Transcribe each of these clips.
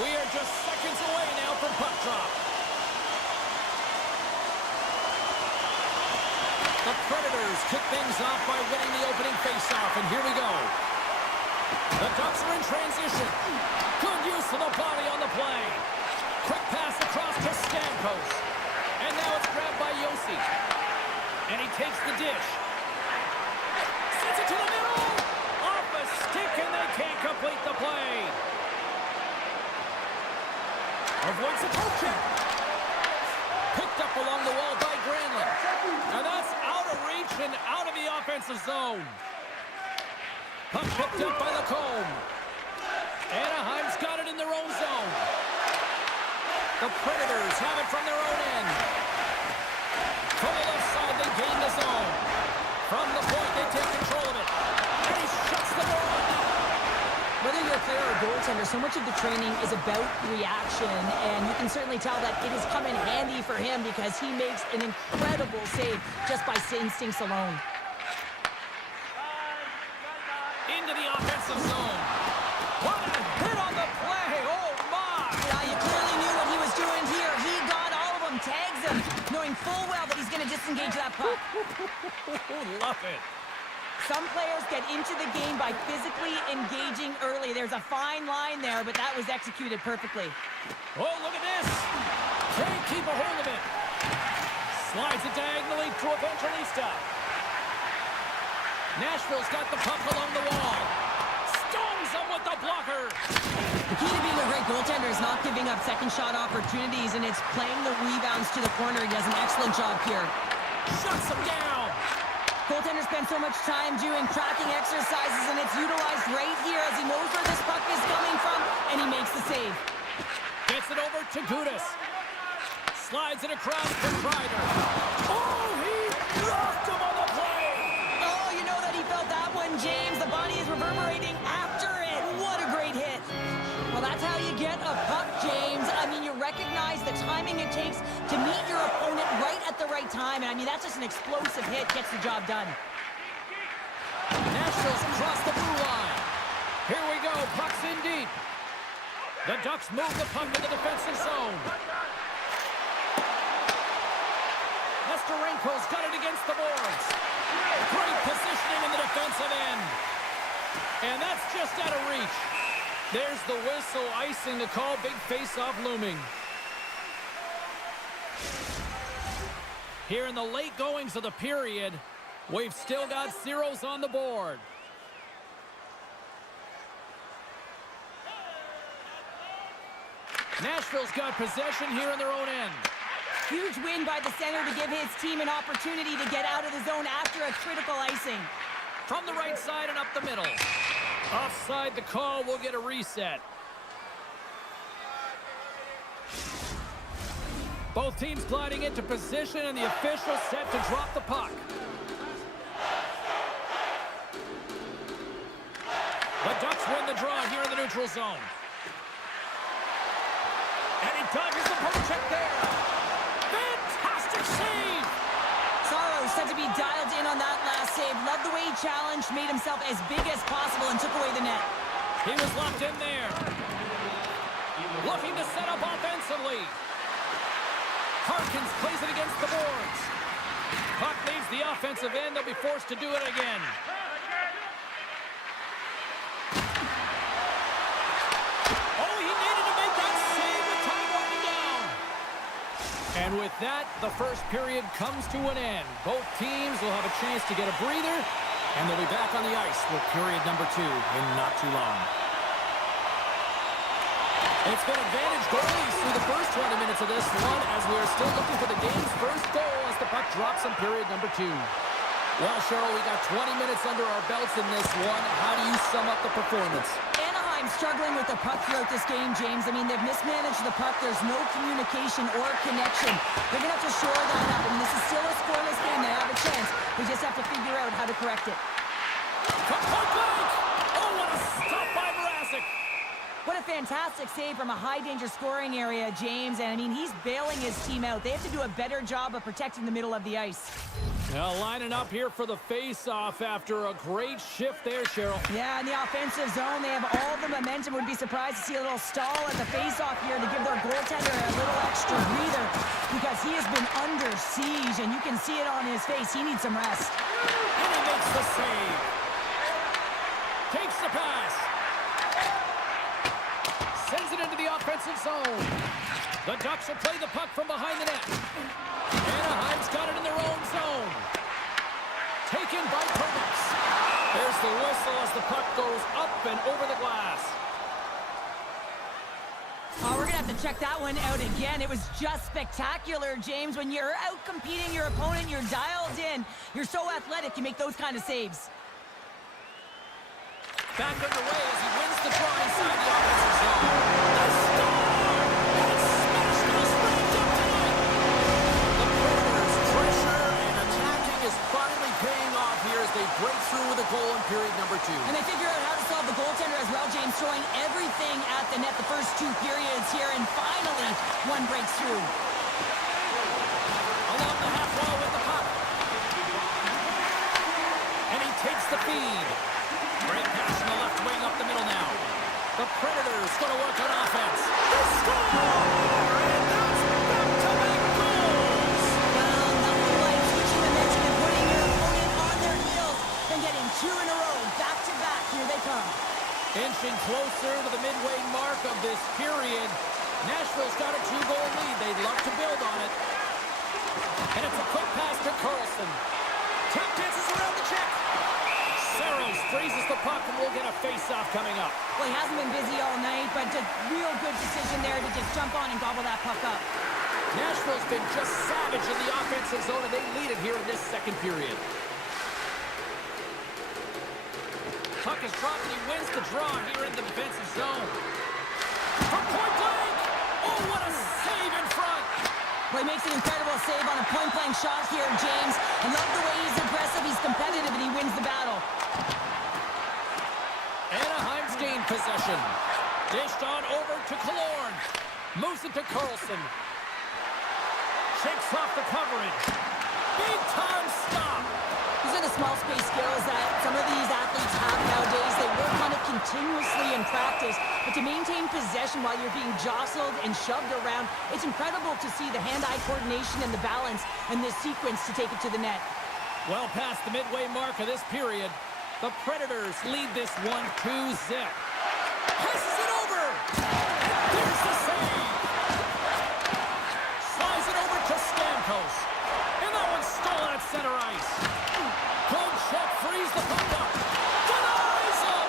We are just seconds away now from puck drop. The Predators kick things off by winning the opening faceoff, and here we go. The Ducks are in transition. Good use of the body on the play. Quick pass across to Stamkos. And now it's grabbed by Yossi. And he takes the dish. Sends it to the middle. Off a stick, and they can't complete the play. Avoids a poke check. Picked up along the wall by Granlund. And that's out of reach and out of the offensive zone. Puck picked up by Lacombe. Anaheim's got it in their own zone. The Predators have it from their own end. From the left side, they gain the zone. From the point, they take control of it. And he shuts the door on them. Whether you're a player or a goaltender, so much of the training is about reaction, and you can certainly tell that it has come in handy for him because he makes an incredible save just by instincts alone. Into the offensive zone. What a hit on the play! Oh, my! Yeah, you clearly knew what he was doing here. He got all of them, tags them, knowing full well that he's going to disengage that puck. Love it. Some players get into the game by physically engaging early. There's a fine line there, but that was executed perfectly. Oh, look at this. Can't keep a hold of it. Slides it diagonally to Evangelista. Nashville's got the puck along the wall. Stones him with the blocker. The key to being a great goaltender is not giving up second shot opportunities, and it's playing the rebounds to the corner. He does an excellent job here. Shuts him down. Goaltenders spend so much time doing tracking exercises, and it's utilized right here as he knows where this puck is coming from, and he makes the save. Gets it over to Gudas. Slides it across to Kreider. Oh, he rocked him on the play. Oh, you know that he felt that one, James. The body is reverberating after it. What a great hit. Well, that's how you get a puck, James. I mean, you recognize the timing it takes to meet your opponent right at the right time. And, I mean, that's just an explosive hit. Gets the job done. Nashville's across the blue line. Here we go. Puck's in deep. The Ducks move the puck in the defensive zone. Nesterenko's got it against the boards. Great positioning in the defensive end. And that's just out of reach. There's the whistle, icing the call. Big face-off looming. Here in the late goings of the period, we've still got zeros on the board. Nashville's got possession here in their own end. Huge win by the center to give his team an opportunity to get out of the zone after a critical icing. From the right side and up the middle. Offside the call, will get a reset. Both teams gliding into position, and the official set to drop the puck. The Ducks win the draw here in the neutral zone. And he dodges the poke check there. Fantastic save! Sorrow said to be dialed in on that last save. Loved the way he challenged, made himself as big as possible, and took away the net. He was locked in there. Looking to set up offensively. Harkins plays it against the boards. Puck leaves the offensive end. They'll be forced to do it again. Oh, he needed to make that save with time winding down. And with that, the first period comes to an end. Both teams will have a chance to get a breather, and they'll be back on the ice with period number 2 in not too long. It's been advantage goalies through the first 20 minutes of this one, as we are still looking for the game's first goal as the puck drops in period number 2. Well, Cheryl, we got 20 minutes under our belts in this one. How do you sum up the performance? Anaheim struggling with the puck throughout this game, James. I mean, they've mismanaged the puck. There's no communication or connection. They're going to have to shore that up. I mean, this is still a scoreless game. They have a chance. They just have to figure out how to correct it. From point blank! Oh, what a stop by Mrazek! What a fantastic save from a high-danger scoring area, James. And, I mean, he's bailing his team out. They have to do a better job of protecting the middle of the ice. Now lining up here for the face-off after a great shift there, Cheryl. Yeah, in the offensive zone, they have all the momentum. Would be surprised to see a little stall at the face-off here to give their goaltender a little extra breather because he has been under siege, and you can see it on his face. He needs some rest. And he makes the save. Takes the pass. Sends it into the offensive zone. The Ducks will play the puck from behind the net. Anaheim's got it in their own zone. Taken by Turbox. There's the whistle as the puck goes up and over the glass. Oh, we're going to have to check that one out again. It was just spectacular, James. When you're out competing your opponent, you're dialed in. You're so athletic, you make those kind of saves. Back underway as he wins the draw inside the offensive zone. The score! It's smashed and it's wrapped up tonight. The Predators' pressure and attacking is finally paying off here as they break through with a goal in period number 2. And they figure out how to solve the goaltender as well, James, throwing everything at the net the first 2 periods here, and finally one breaks through. Along the half wall with the puck. And he takes the feed. Great pass from the left wing up the middle now. The Predators going to work on offense. They score! And that's back-to-back goals! Well, nothing like switching momentum and putting your opponent on their heels and getting 2 in a row. Back-to-back, here they come. Inching closer to the midway mark of this period. Nashville's got a 2-goal lead. They'd love to build on it. And it's a quick pass to Carlson. Tap dances around the check. Saros freezes the puck, and we'll get a face-off coming up. Well, he hasn't been busy all night, but just real good decision there to just jump on and gobble that puck up. Nashville's been just savage in the offensive zone, and they lead it here in this second period. Puck is dropped, and he wins the draw here in the defensive zone. From point blank! Oh, what a save in front! Well, he makes an incredible save on a point-blank shot here, James. I love the way he's aggressive, he's competitive, and he wins the battle. Anaheim's gained possession. Dished on over to Killorn. Moves it to Carlson. Shakes off the coverage. Big-time stop. These are the small space skills that some of these athletes have nowadays. They work on it continuously in practice, but to maintain possession while you're being jostled and shoved around, it's incredible to see the hand-eye coordination and the balance in this sequence to take it to the net. Well past the midway mark of this period, the Predators lead this 1-2 zip. Passes it over! Here's the save! Slides it over to Stamkos. And that one's stolen at center ice. Cold check frees the puck up. Denies him!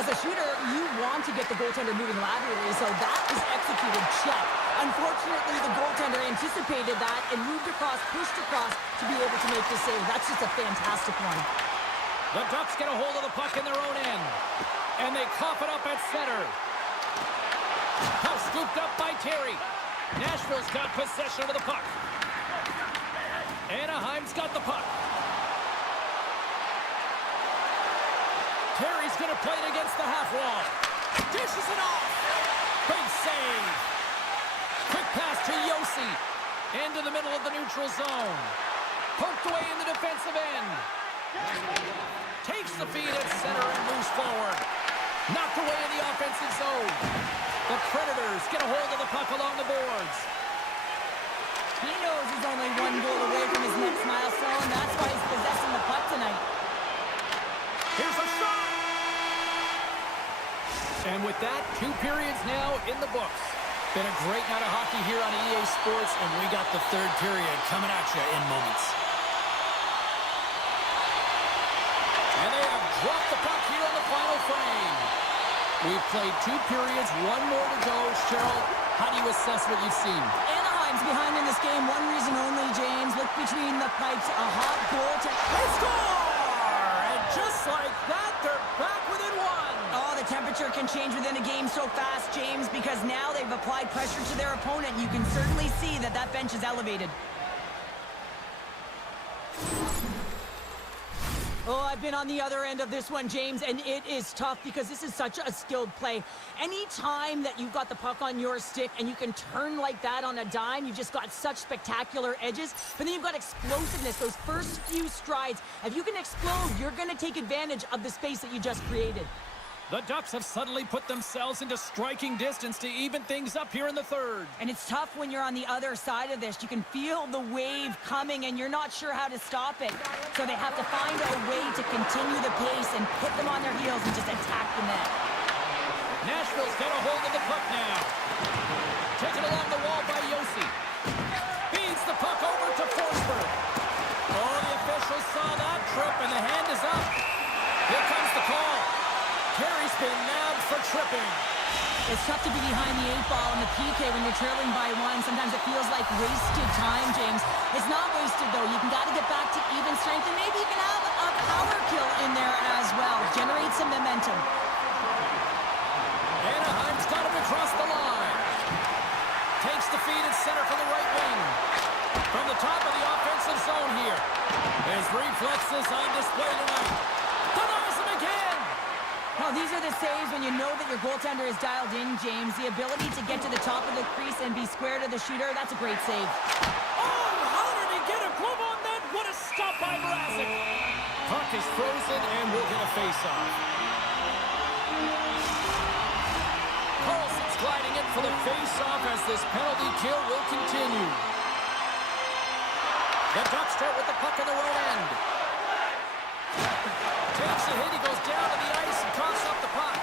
As a shooter, you want to get the goaltender moving laterally, so that is executed check. Unfortunately, the goaltender anticipated that and moved across, pushed across to be able to make the save. That's just a fantastic one. The Ducks get a hold of the puck in their own end. And they cough it up at center. Puck scooped up by Terry. Nashville's got possession of the puck. Anaheim's got the puck. Terry's going to play it against the half wall. Dishes it off. Big save. Quick pass to Yossi. Into the middle of the neutral zone. Poked away in the defensive end. Takes the feed at center and moves forward. Knocked away in the offensive zone. The Predators get a hold of the puck along the boards. He knows he's only 1 goal away from his next milestone. That's why he's possessing the puck tonight. Here's a shot! And with that, 2 periods now in the books. Been a great night of hockey here on EA Sports, and we got the 3rd period coming at you in moments. And they have dropped the puck here on the final frame. We've played 2 periods, 1 more to go. Cheryl, how do you assess what you've seen? Anaheim's behind in this game. One reason only, James. Look between the pipes. A hot goal to... They score! And just like that, they're back within 1. Oh, the temperature can change within a game so fast, James, because now they've applied pressure to their opponent. You can certainly see that that bench is elevated. Oh, I've been on the other end of this one, James, and it is tough because this is such a skilled play. Any time that you've got the puck on your stick and you can turn like that on a dime, you've just got such spectacular edges. But then you've got explosiveness, those first few strides. If you can explode, you're going to take advantage of the space that you just created. The Ducks have suddenly put themselves into striking distance to even things up here in the third. And it's tough when you're on the other side of this. You can feel the wave coming, and you're not sure how to stop it. So they have to find a way to continue the pace and put them on their heels and just attack the net. Nashville's got a hold of the puck now. Taken along the wall by Yossi. Feeds the puck over to Forsberg. Oh, the officials saw that trip, and the hand is up. Here comes the call. Carey's been nabbed for tripping. It's tough to be behind the 8-ball in the PK when you're trailing by one. Sometimes it feels like wasted time, James. It's not wasted, though. You got to get back to even strength, and maybe you can have a power kill in there as well. Generate some momentum. Anaheim's got him across the line. Takes the feed at center for the right wing. From the top of the offensive zone here. His reflexes on display tonight. Denies him again. Well, these are the saves when you know that your goaltender is dialed in, James. The ability to get to the top of the crease and be square to the shooter, that's a great save. Oh, how did he get a glove on that? What a stop by Mrazek. Puck is frozen and we'll get a face-off. Carlson's gliding in for the face-off as this penalty kill will continue. The Ducks start with the puck in their own end. Takes a hit, he goes down to the ice and tosses up the puck.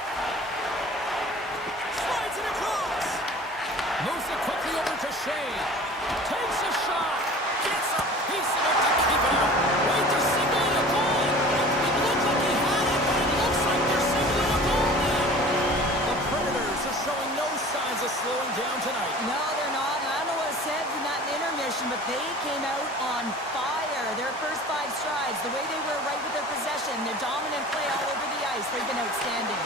Slides it across. Moves it quickly over to Shea. Takes a shot. Gets a piece of it to keep it out. Wait, they're signaling a goal. It looked like he had it, but it looks like they're signaling a goal now. The Predators are showing no signs of slowing down tonight. No, they're not. And I don't know what it said in that intermission, but they came out on fire. Their first 5 strides, the way they were right with their possession, their dominant play all over the ice, they've been outstanding.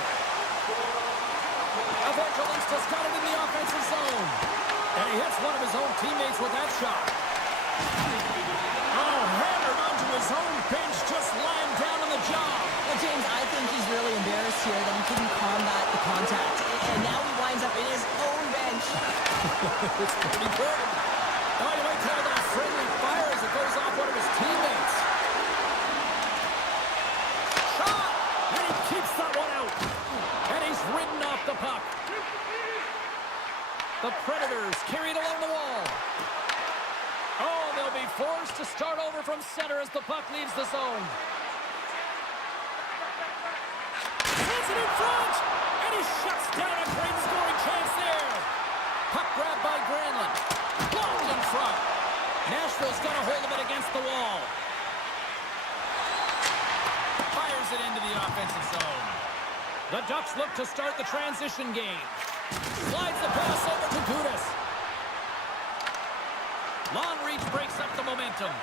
Evangelista's got it in the offensive zone. And he hits one of his own teammates with that shot. Oh, hammered onto his own bench, just lying down on the job. Well, James, I think he's really embarrassed here that he couldn't combat the contact. And now he winds up in his own bench. It's pretty good. Oh, you might call that friendly fire as it goes off one of his teammates. Shot! And he keeps that one out. And he's ridden off the puck. The Predators carry it along the wall. Oh, they'll be forced to start over from center as the puck leaves the zone. Sends it in front! And he shuts down a great scoring chance there. Puck grabbed by Granlund. Blocked in front. Nashville's got a hold of it against the wall. Fires it into the offensive zone. The Ducks look to start the transition game. Slides the pass over to Gudas. Long reach breaks up the momentum.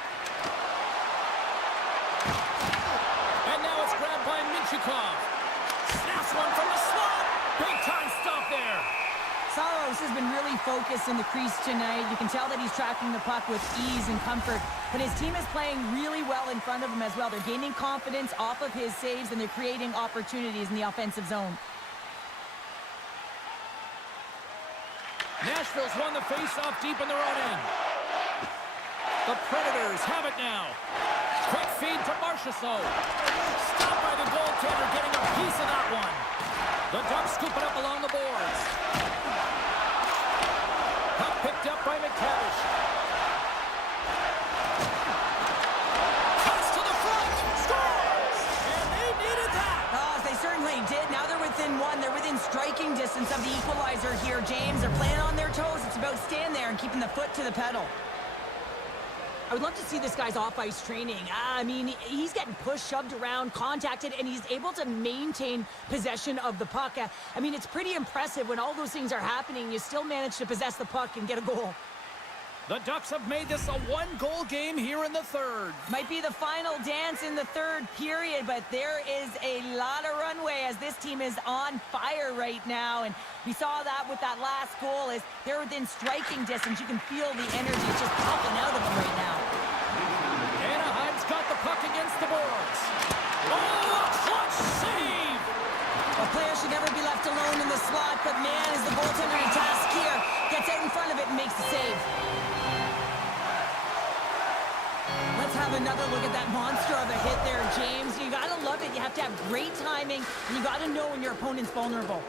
And now it's grabbed by Minchikov. Snaps one from the slot. Big time stop there. Saros has been really focused in the crease tonight. You can tell that he's tracking the puck with ease and comfort. But his team is playing really well in front of him as well. They're gaining confidence off of his saves, and they're creating opportunities in the offensive zone. Nashville's won the face-off deep in their own end. The Predators have it now. Quick feed to Marchessault. Stopped by the goaltender, getting a piece of that one. The Ducks scoop it up along the boards. Puck picked up by McTavish. Cuts to the front. Scores! And they needed that. Oh, they certainly did. Now they're within one. They're within striking distance of the equalizer here, James. They're playing on their toes. It's about staying there and keeping the foot to the pedal. I would love to see this guy's off-ice training. I mean, he's getting pushed, shoved around, contacted, and he's able to maintain possession of the puck. I mean, it's pretty impressive when all those things are happening. You still manage to possess the puck and get a goal. The Ducks have made this a one-goal game here in the third. Might be the final dance in the third period, but there is a lot of runway as this team is on fire right now. And we saw that with that last goal as they're within striking distance. You can feel the energy just pumping out of them right now. Anaheim's got the puck against the boards. Oh, a clutch save! A player should never be left alone in the slot, but man, is the goaltender in task here. Gets out in front of it and makes the save. Let's have another look at that monster of a hit there, James. You gotta love it. You have to have great timing, and you gotta know when your opponent's vulnerable.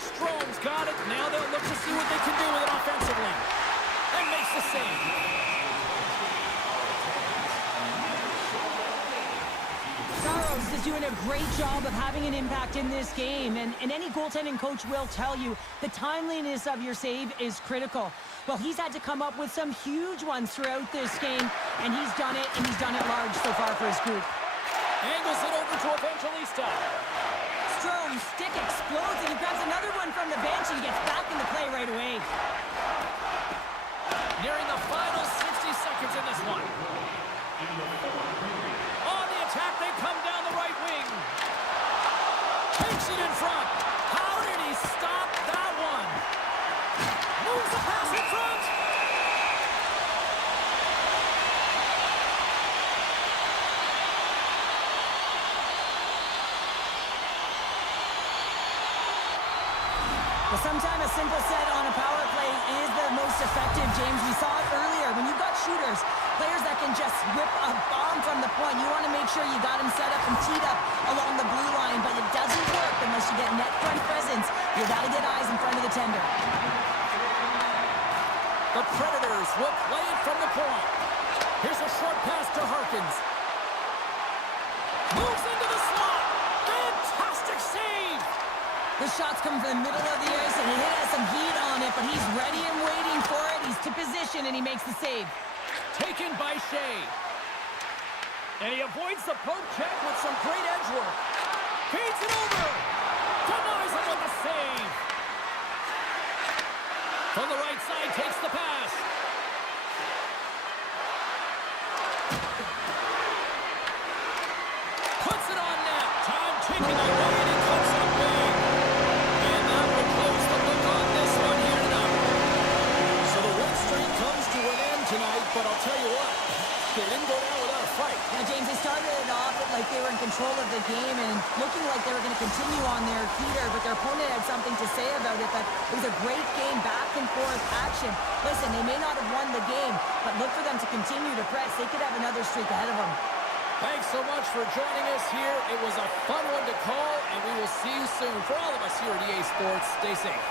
Strome's got it. Now they'll look to see what they can do with it offensively. And makes the save. Saros is doing a great job of having an impact in this game, and any goaltending coach will tell you the timeliness of your save is critical. Well, he's had to come up with some huge ones throughout this game, and he's done it large so far for his group. Angles it over to Evangelista. Strome's stick explodes, and he grabs another one from the bench, and he gets back in the play right away. Nearing the final 60 seconds in this one. On the attack, they come down the right wing. Takes it in front. How did he stop that one? Moves the pass in front. Well, sometimes a simple set on a power play is the most effective, James. We saw it earlier. When you've got shooters, players that can just whip a bomb from the point, you want to make sure you got them set up and teed up along the blue line, but it doesn't work unless you get net front presence. You got to get eyes in front of the tender. The Predators will play it from the point. Here's a short pass to Harkins. Moves into the slot. Fantastic save. The shots come from the middle of the ice, and it has some heat on it, but he's ready and waiting for it. He's to position, and he makes the save. Taken by Shea. And he avoids the poke check with some great edge work. Feeds it over. Denies him with the save. From the right side, takes the pass. Puts it on net. Time ticking away, and he cuts it big. And that will close the book on this one here tonight. So the win streak comes to an end tonight, but I'll tell you what, they didn't go down without a fight. Now, James, they started it off like they were in control of the game and looking like they were going to continue on their heater, but their opponent had something to say about it, that it was a great game, back and forth action. Listen, they may not have won the game, but look for them to continue to press. They could have another streak ahead of them. Thanks so much for joining us here. It was a fun one to call, and we will see you soon. For all of us here at EA Sports, stay safe.